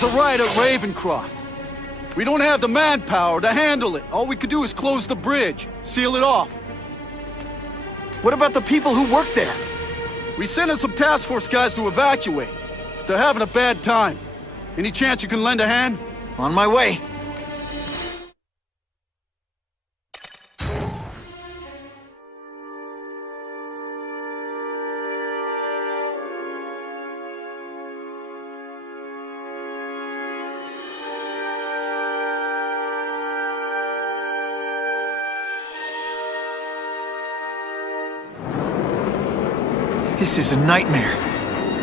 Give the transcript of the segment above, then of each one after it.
There's a riot at Ravencroft. We don't have the manpower to handle it. All we could do is close the bridge, seal it off. What about the people who work there? We sent in some task force guys to evacuate. They're having a bad time. Any chance you can lend a hand? On my way. This is a nightmare.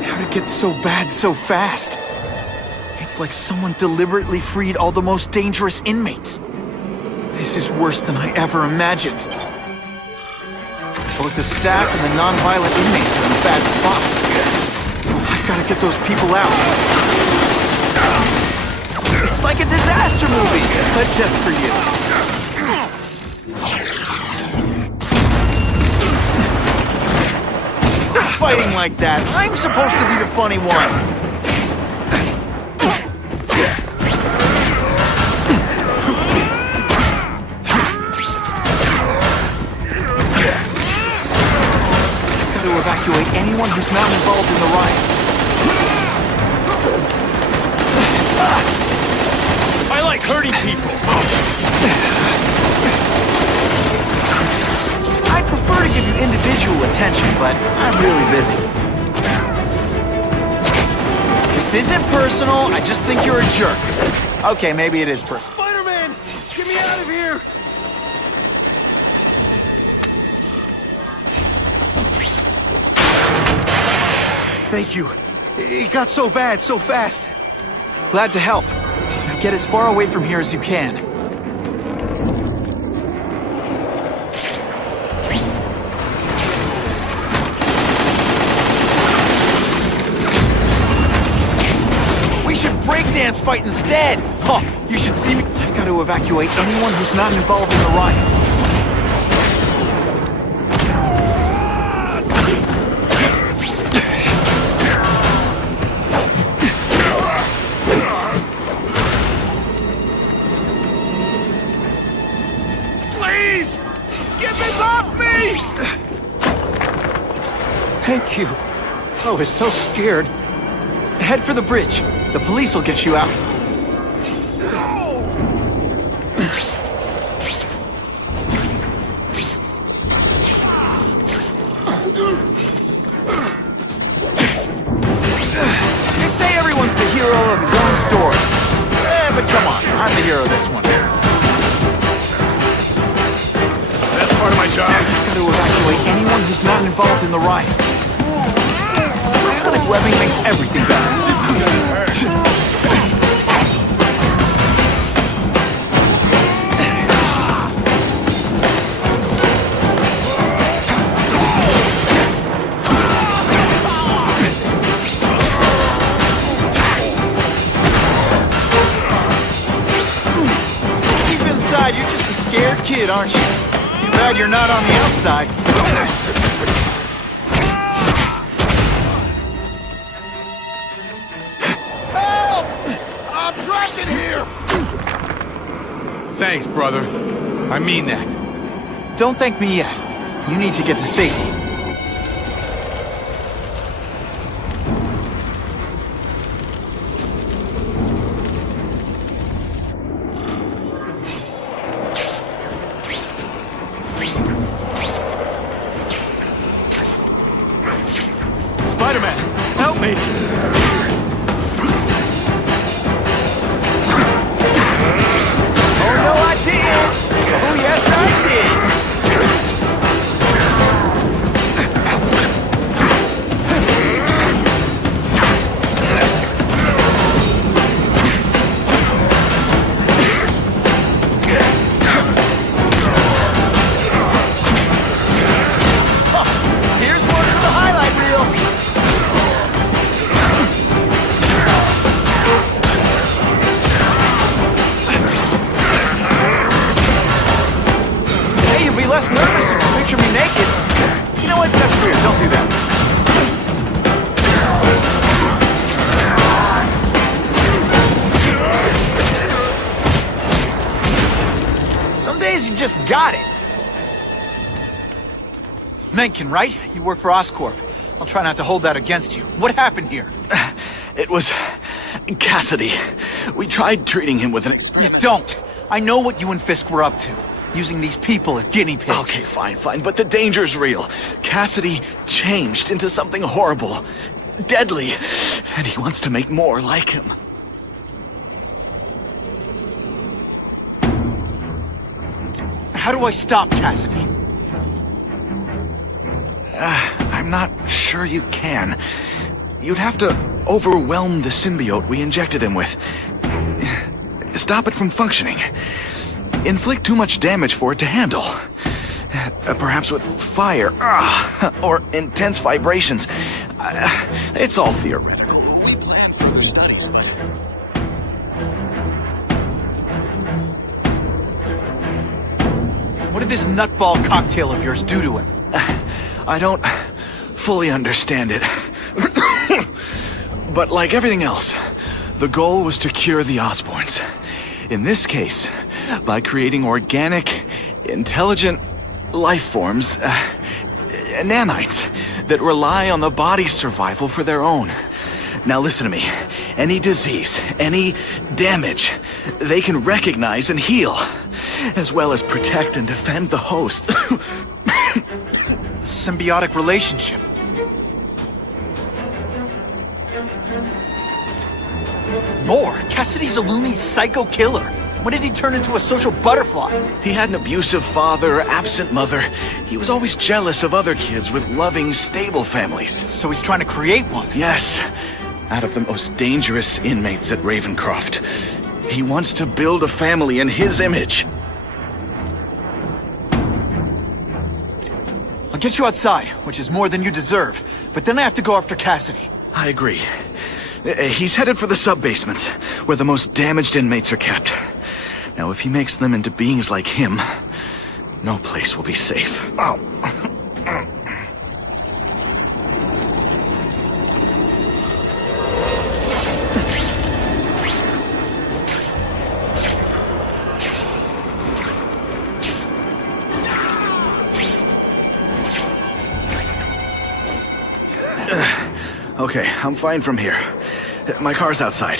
How'd it get so bad so fast? It's like someone deliberately freed all the most dangerous inmates. This is worse than I ever imagined. Both the staff and the non-violent inmates are in a bad spot. I've got to get those people out. It's like a disaster movie, but just for you. Fighting like that. I'm supposed to be the funny one. I've got to evacuate anyone who's not involved in the riot. I like hurting people. I'd prefer to give you individual attention, but I'm really busy. This isn't personal, I just think you're a jerk. Okay, maybe it is personal. Spider-Man! Get me out of here! Thank you. It got so bad, so fast. Glad to help. Now get as far away from here as you can. Breakdance fight instead! Huh, you should see me. I've got to evacuate anyone who's not involved in the riot. Please! Get this off me! Thank you. I was so scared. Head for the bridge. The police will get you out. They say everyone's the hero of his own story. But come on, I'm the hero of this one. That's part of my job. I've got to evacuate anyone who's not involved in the riot. Like webbing makes everything better. This is gonna hurt. Deep inside, you're just a scared kid, aren't you? Too bad you're not on the outside. Thanks, brother. I mean that. Don't thank me yet. You need to get to safety. Spider-Man, help me! Oh, yes, I did! Some days you just got it. Mencken, right? You work for Oscorp. I'll try not to hold that against you. What happened here? It was Cassidy. We tried treating him with an You experiment. don't. I know what you and Fisk were up to. Using these people as guinea pigs. Okay, fine, but the danger's real. Cassidy changed into something horrible, deadly, and he wants to make more like him. How do I stop Cassidy? I'm not sure you can. You'd have to overwhelm the symbiote we injected him with. Stop it from functioning. Inflict too much damage for it to handle. Perhaps with fire, or intense vibrations. It's all theoretical. We planned further studies, but... What did this nutball cocktail of yours do to him? I don't fully understand it. But like everything else, the goal was to cure the Osborns. In this case, by creating organic, intelligent life forms, nanites, that rely on the body's survival for their own. Now listen to me. Any disease, any damage, they can recognize and heal, as well as protect and defend the host. A symbiotic relationship. More? Cassidy's a loony psycho killer. When did he turn into a social butterfly? He had an abusive father, absent mother. He was always jealous of other kids with loving, stable families. So he's trying to create one. Yes, out of the most dangerous inmates at Ravencroft. He wants to build a family in his image. I'll get you outside, which is more than you deserve. But then I have to go after Cassidy. I agree. He's headed for the sub-basements, where the most damaged inmates are kept. Now, if he makes them into beings like him, no place will be safe. Oh. Okay, I'm fine from here. My car's outside.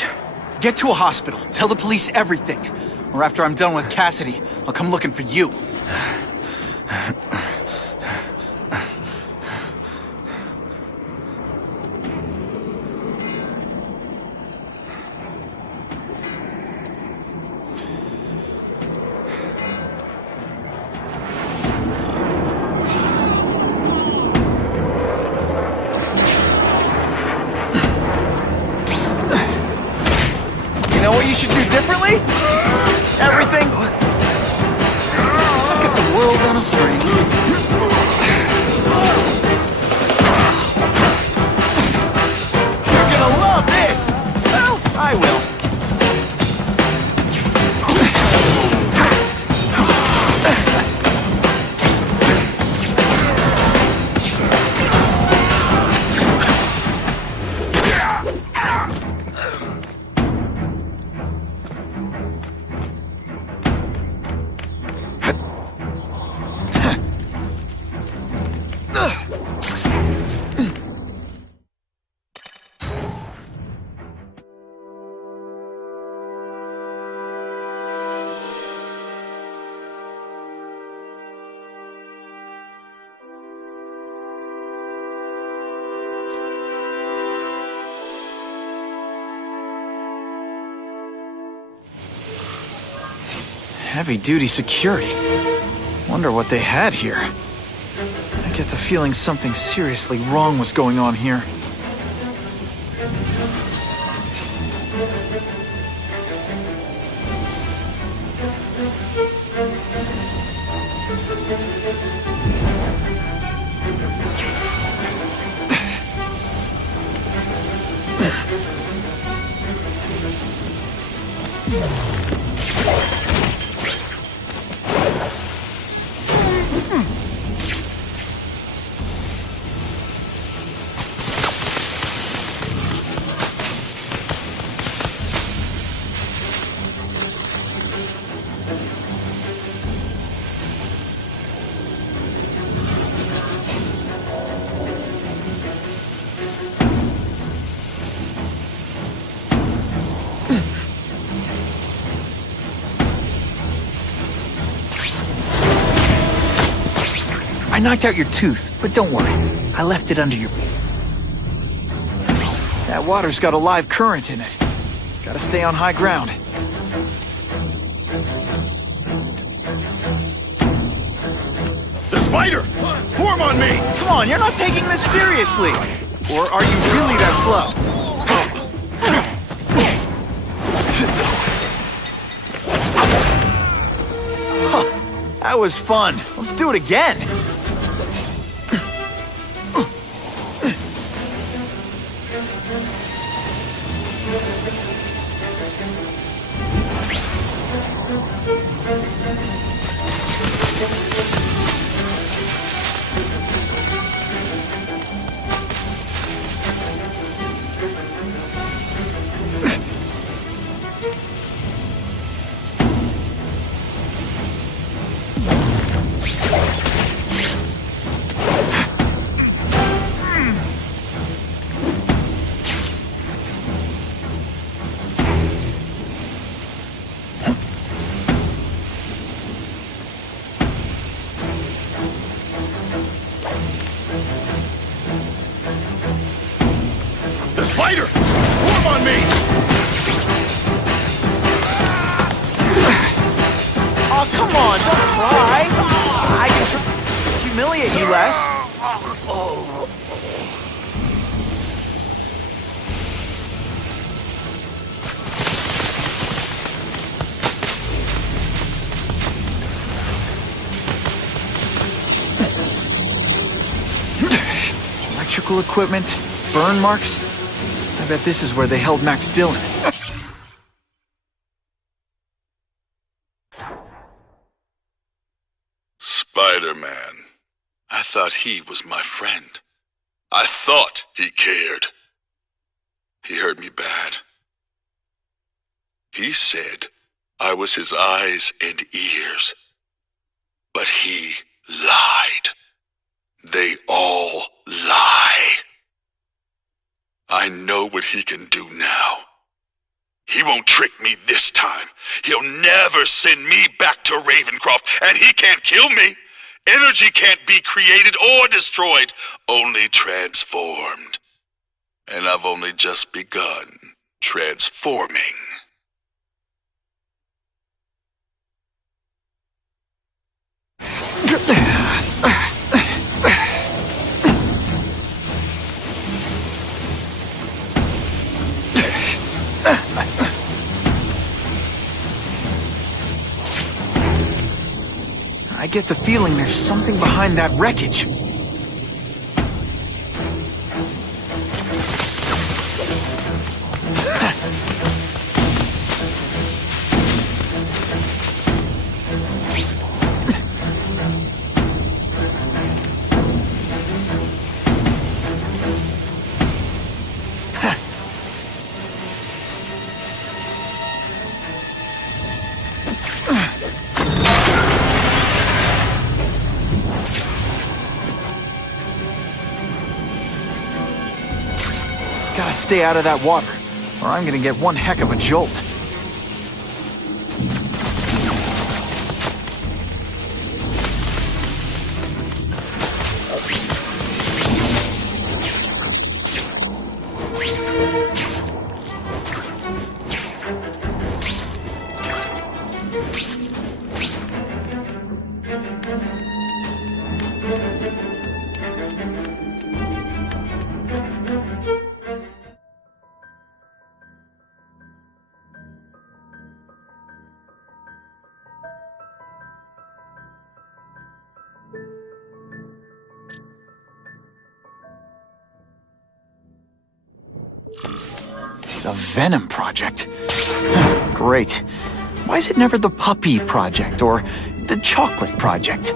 Get to a hospital. Tell the police everything. Or after I'm done with Cassidy, I'll come looking for you. You know what you should do differently? Everything. Look at the world on a string. You're gonna love this! Well, I will. Heavy-duty security. Wonder what they had here. I get the feeling something seriously wrong was going on here. I knocked out your tooth, but don't worry. I left it under your... That water's got a live current in it. Gotta stay on high ground. The spider! Form on me! Come on, you're not taking this seriously! Or are you really that slow? Huh, that was fun. Let's do it again. Spider! Form on me! Oh, come on, don't cry! I can humiliate you less. Electrical equipment, burn marks. I bet this is where they held Max Dillon. Spider-Man. I thought he was my friend. I thought he cared. He hurt me bad. He said I was his eyes and ears. But he lied. They all lie. I know what he can do now. He won't trick me this time. He'll never send me back to Ravencroft, and he can't kill me. Energy can't be created or destroyed, only transformed. And I've only just begun transforming. I get the feeling there's something behind that wreckage. Gotta stay out of that water, or I'm gonna get one heck of a jolt. The Venom Project. Great. Why is it never the Puppy Project or the Chocolate Project?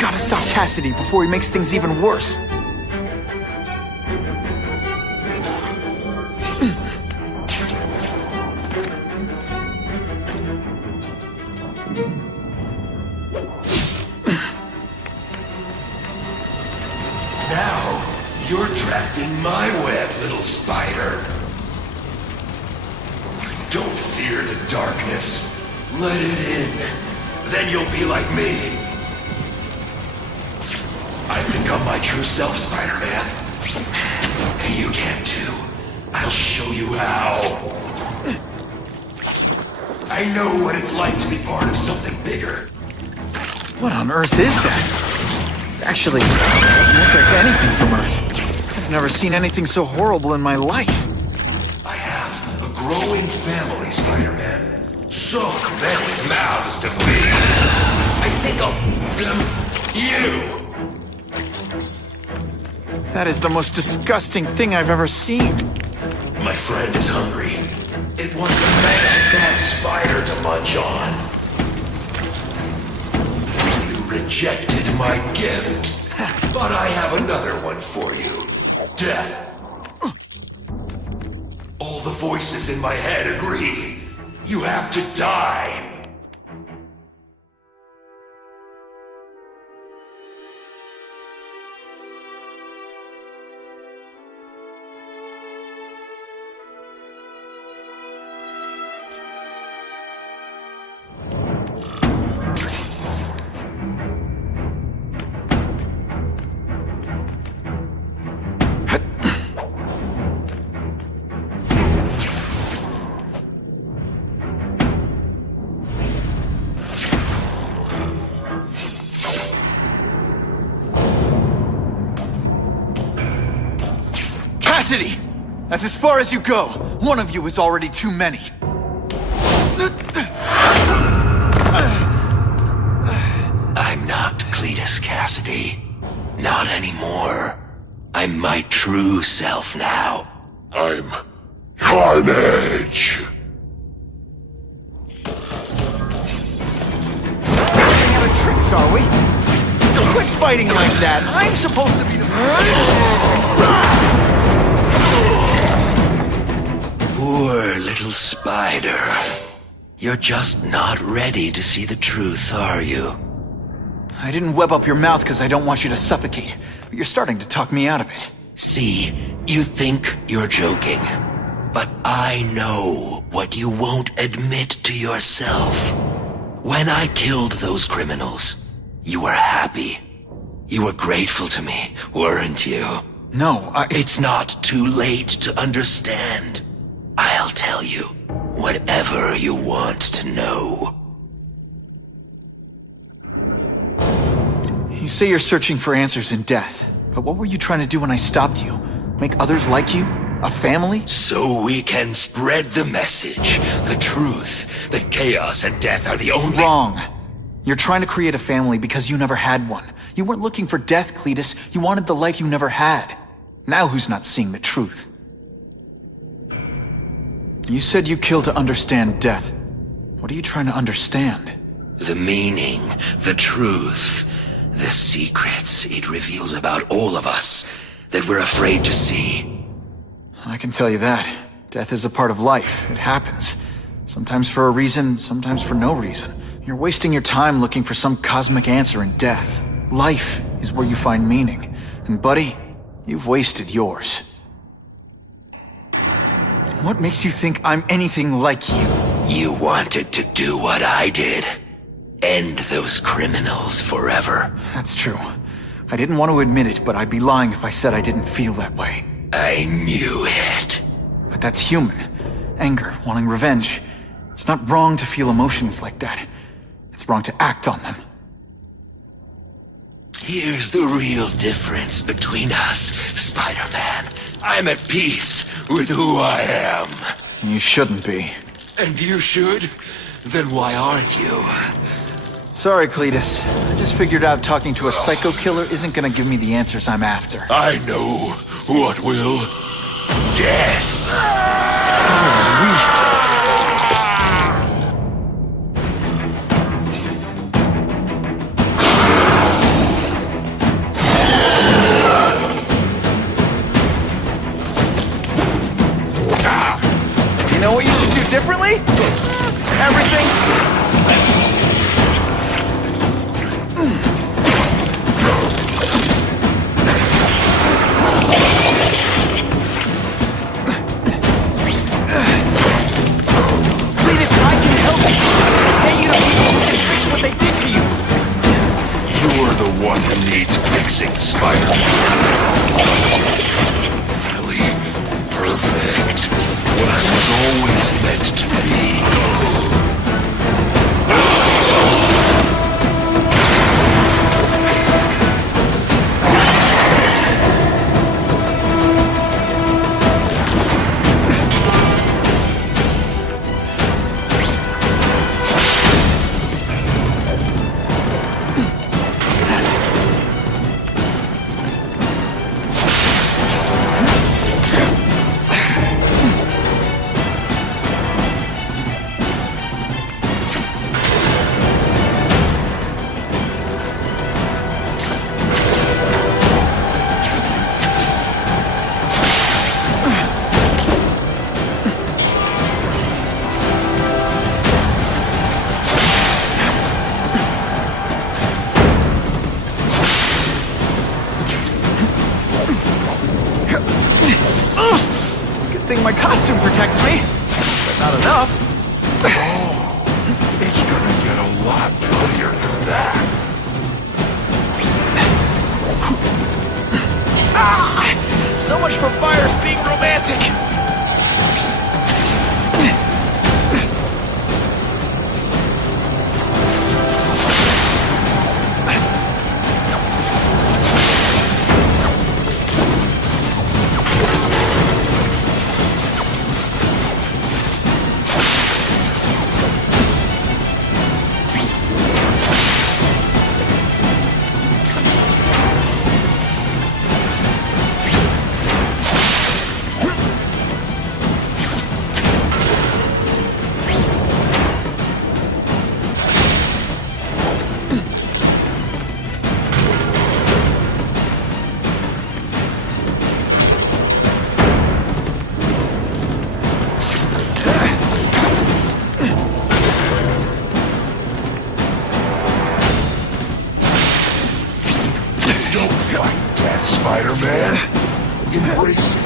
Gotta stop Cassidy before he makes things even worse. Now, you're trapped in my web, little spider. Don't fear the darkness. Let it in. Then you'll be like me. I've become my true self, Spider-Man. And you can too. I'll show you how. I know what it's like to be part of something bigger. What on earth is that? Actually, it doesn't look like anything from Earth. I've never seen anything so horrible in my life. I have a growing family, Spider-Man. So many mouths to feed. I think of them you. That is the most disgusting thing I've ever seen. My friend is hungry. It wants a nice fat spider to munch on. You rejected my gift, but I have another one for you. Death. All the voices in my head agree. You have to die. Cassidy! That's as far as you go. One of you is already too many. I'm not Cletus Cassidy. Not anymore. I'm my true self now. I'm Carnage! Running out of tricks, are we? Quit fighting like that. I'm supposed to be the... Poor little spider. You're just not ready to see the truth, are you? I didn't web up your mouth because I don't want you to suffocate, but you're starting to talk me out of it. See, you think you're joking, but I know what you won't admit to yourself. When I killed those criminals, you were happy. You were grateful to me, weren't you? No, It's not too late to understand. I'll tell you whatever you want to know. You say you're searching for answers in death, but what were you trying to do when I stopped you? Make others like you? A family? So we can spread the message, the truth, that chaos and death are the only— Wrong. You're trying to create a family because you never had one. You weren't looking for death, Cletus. You wanted the life you never had. Now who's not seeing the truth? You said you killed to understand death. What are you trying to understand? The meaning, the truth, the secrets it reveals about all of us that we're afraid to see. I can tell you that. Death is a part of life. It happens. Sometimes for a reason, sometimes for no reason. You're wasting your time looking for some cosmic answer in death. Life is where you find meaning. And buddy, you've wasted yours. What makes you think I'm anything like you? You wanted to do what I did. End those criminals forever. That's true. I didn't want to admit it, but I'd be lying if I said I didn't feel that way. I knew it. But that's human. Anger, wanting revenge. It's not wrong to feel emotions like that. It's wrong to act on them. Here's the real difference between us, Spider-Man. I'm at peace with who I am. You shouldn't be. And you should? Then why aren't you? Sorry, Cletus. I just figured out talking to a psycho killer isn't gonna give me the answers I'm after. I know what will. Death. You know what you should do differently? Everything. meant to be. My costume protects me, but not enough. Oh, it's gonna get a lot bloodier than that. So much for fires being romantic. Spider-Man. Embrace it.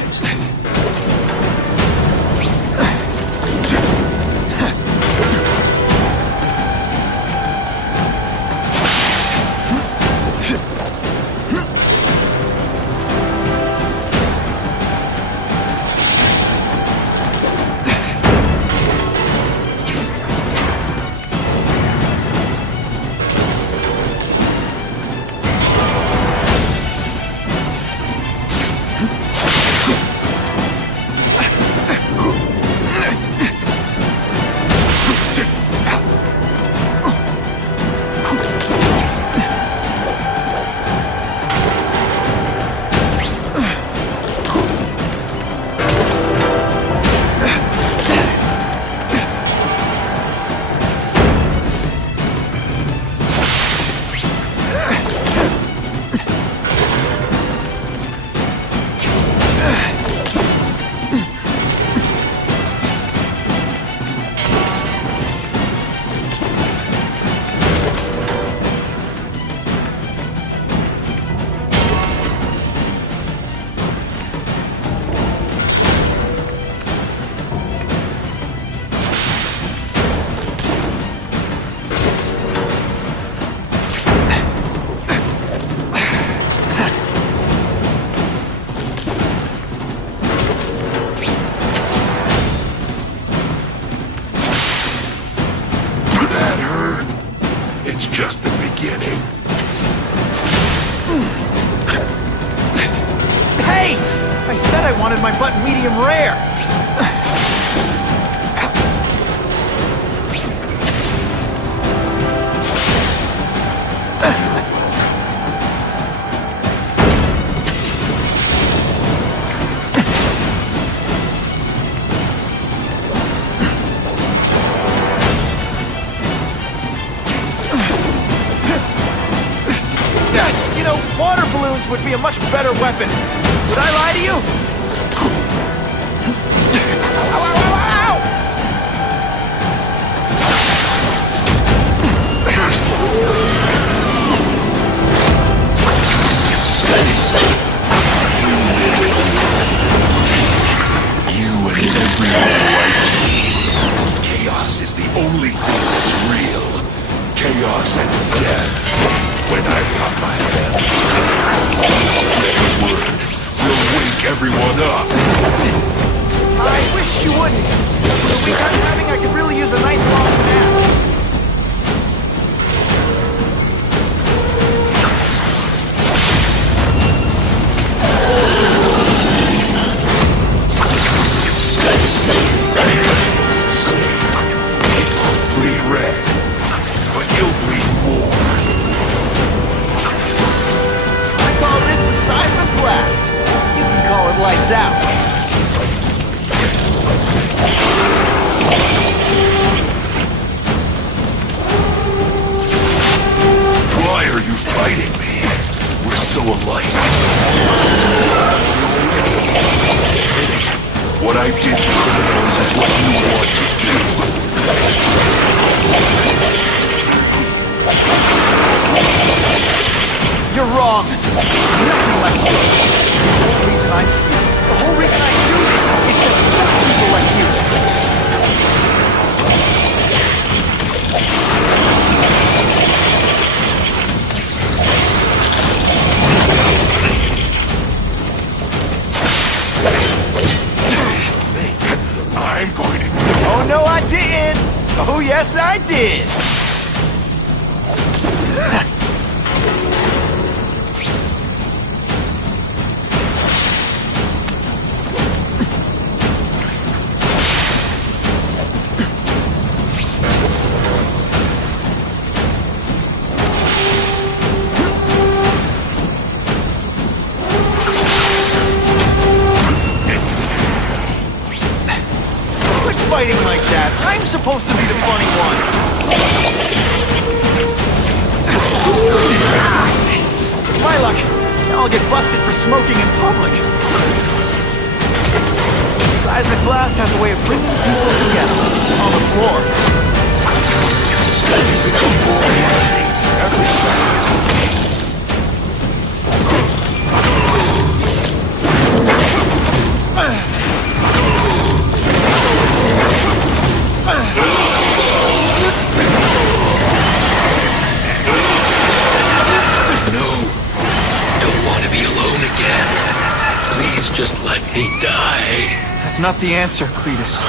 Just the beginning. Hey! I said I wanted my butt medium rare. Water balloons would be a much better weapon. Would I lie to you? Ow, ow, ow, ow! You and everyone like me. Chaos is the only thing that's real. Chaos and death. When I've got my hands, spread the word. We'll wake everyone up. I wish you wouldn't. After the week I'm having, I could really use a nice long nap. Bleed red, but you'll bleed more. I call this the seismic blast. You can call it lights out. Why are you fighting me? We're so alike. What I did to criminals is what you want to do. You're wrong. Nothing like this. The whole reason I do this is to stop people like you. I'm going to... Oh, no, I didn't. Oh, yes, I did. Fighting like that. I'm supposed to be the funny one. My luck. Now I'll get busted for smoking in public. Seismic blast has a way of bringing people together on the floor. Every second. Just let me die. That's not the answer, Cletus.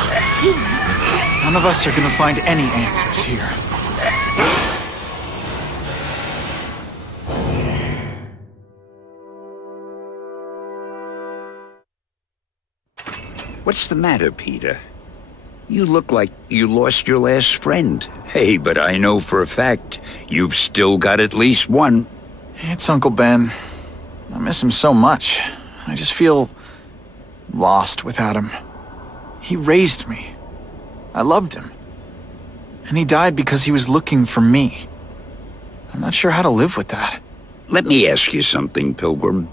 None of us are gonna find any answers here. What's the matter, Peter? You look like you lost your last friend. Hey, but I know for a fact you've still got at least one. It's Uncle Ben. I miss him so much. I just feel lost without him. He raised me. I loved him. And he died because he was looking for me. I'm not sure how to live with that. Let me ask you something, Pilgrim.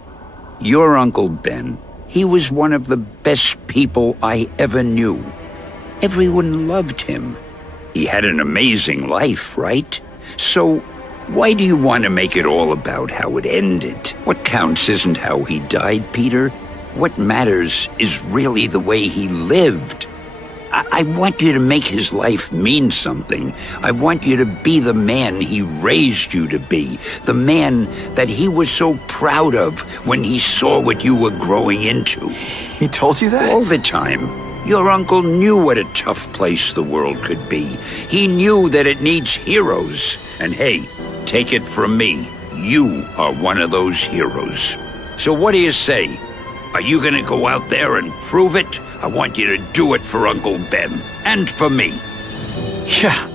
Your Uncle Ben, he was one of the best people I ever knew. Everyone loved him. He had an amazing life, right? So, why do you want to make it all about how it ended? What counts isn't how he died, Peter. What matters is really the way he lived. I want you to make his life mean something. I want you to be the man he raised you to be. The man that he was so proud of when he saw what you were growing into. He told you that? All the time. Your uncle knew what a tough place the world could be. He knew that it needs heroes. And hey, take it from me, you are one of those heroes. So what do you say? Are you gonna go out there and prove it? I want you to do it for Uncle Ben, and for me. Yeah.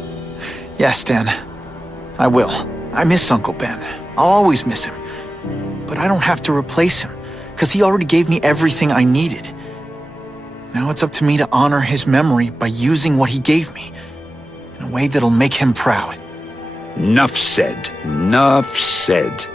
Yes, Dan. I will. I miss Uncle Ben. I'll always miss him. But I don't have to replace him, because he already gave me everything I needed. Now it's up to me to honor his memory by using what he gave me, in a way that'll make him proud. Nuff said. Nuff said.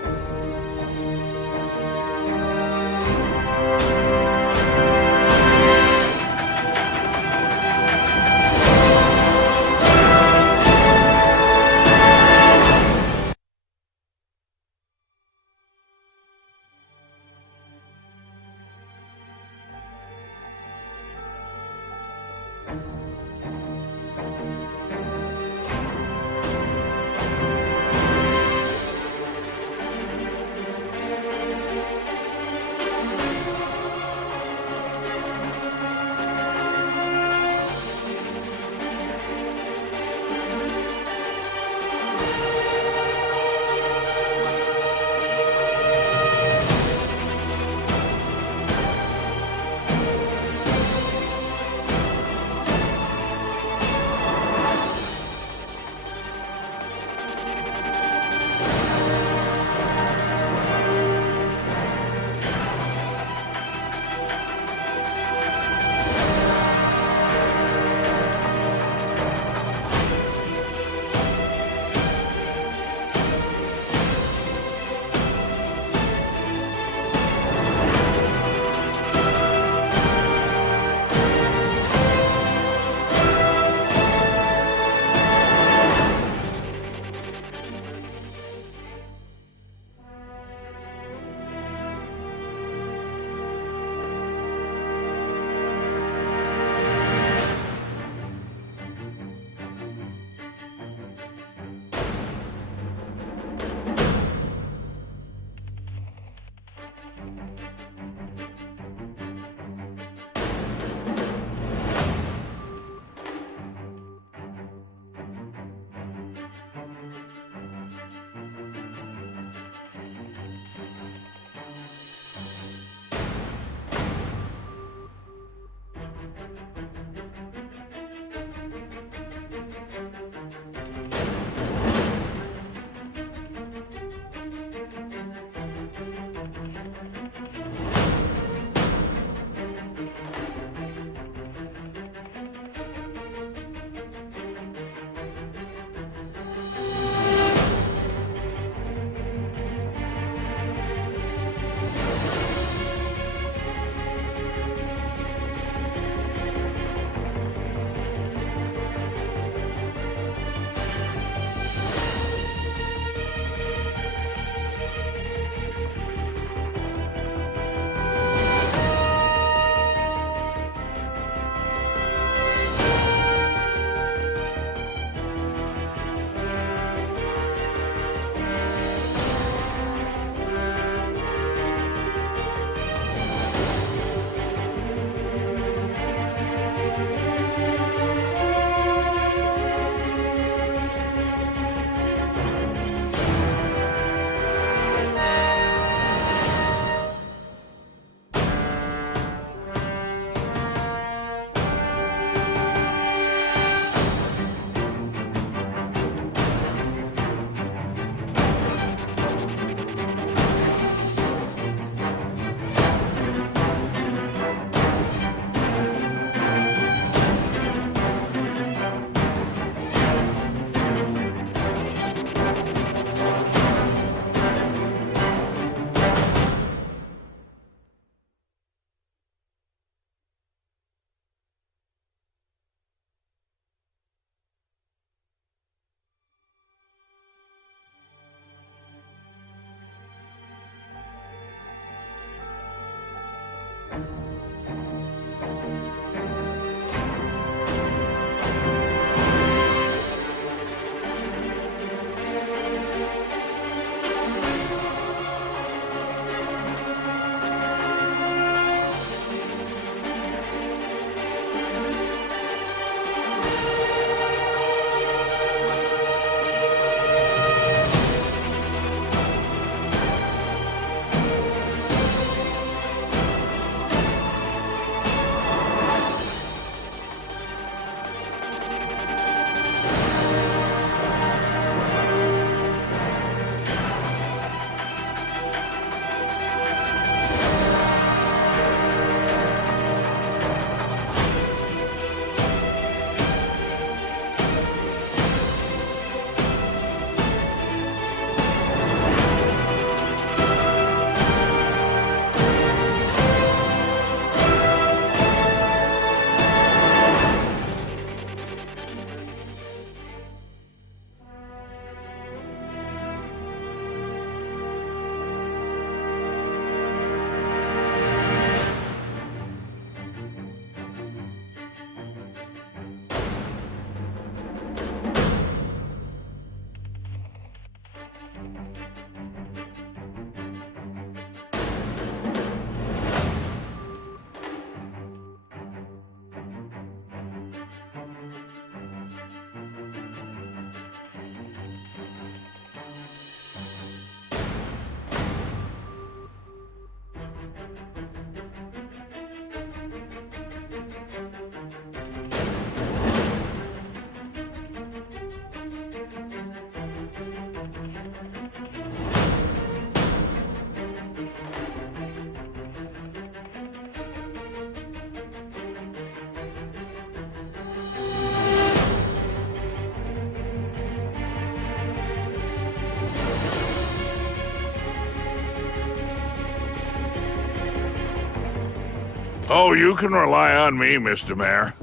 Oh, you can rely on me, Mr. Mayor.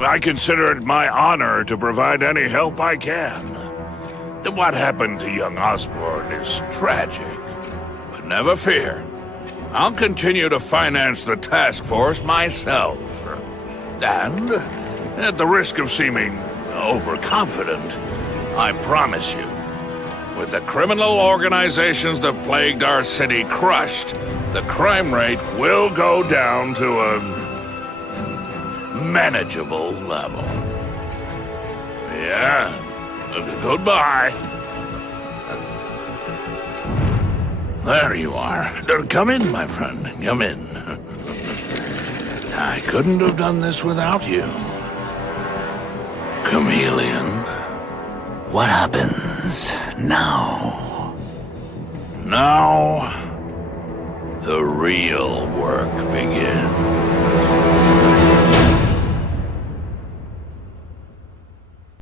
I consider it my honor to provide any help I can. What happened to young Osborn is tragic. But never fear. I'll continue to finance the task force myself. And, at the risk of seeming overconfident, I promise you, with the criminal organizations that plagued our city crushed, the crime rate will go down to a manageable level. Yeah, goodbye. There you are. Come in, my friend. Come in. I couldn't have done this without you. Chameleon. What happens now? Now, the real work begins.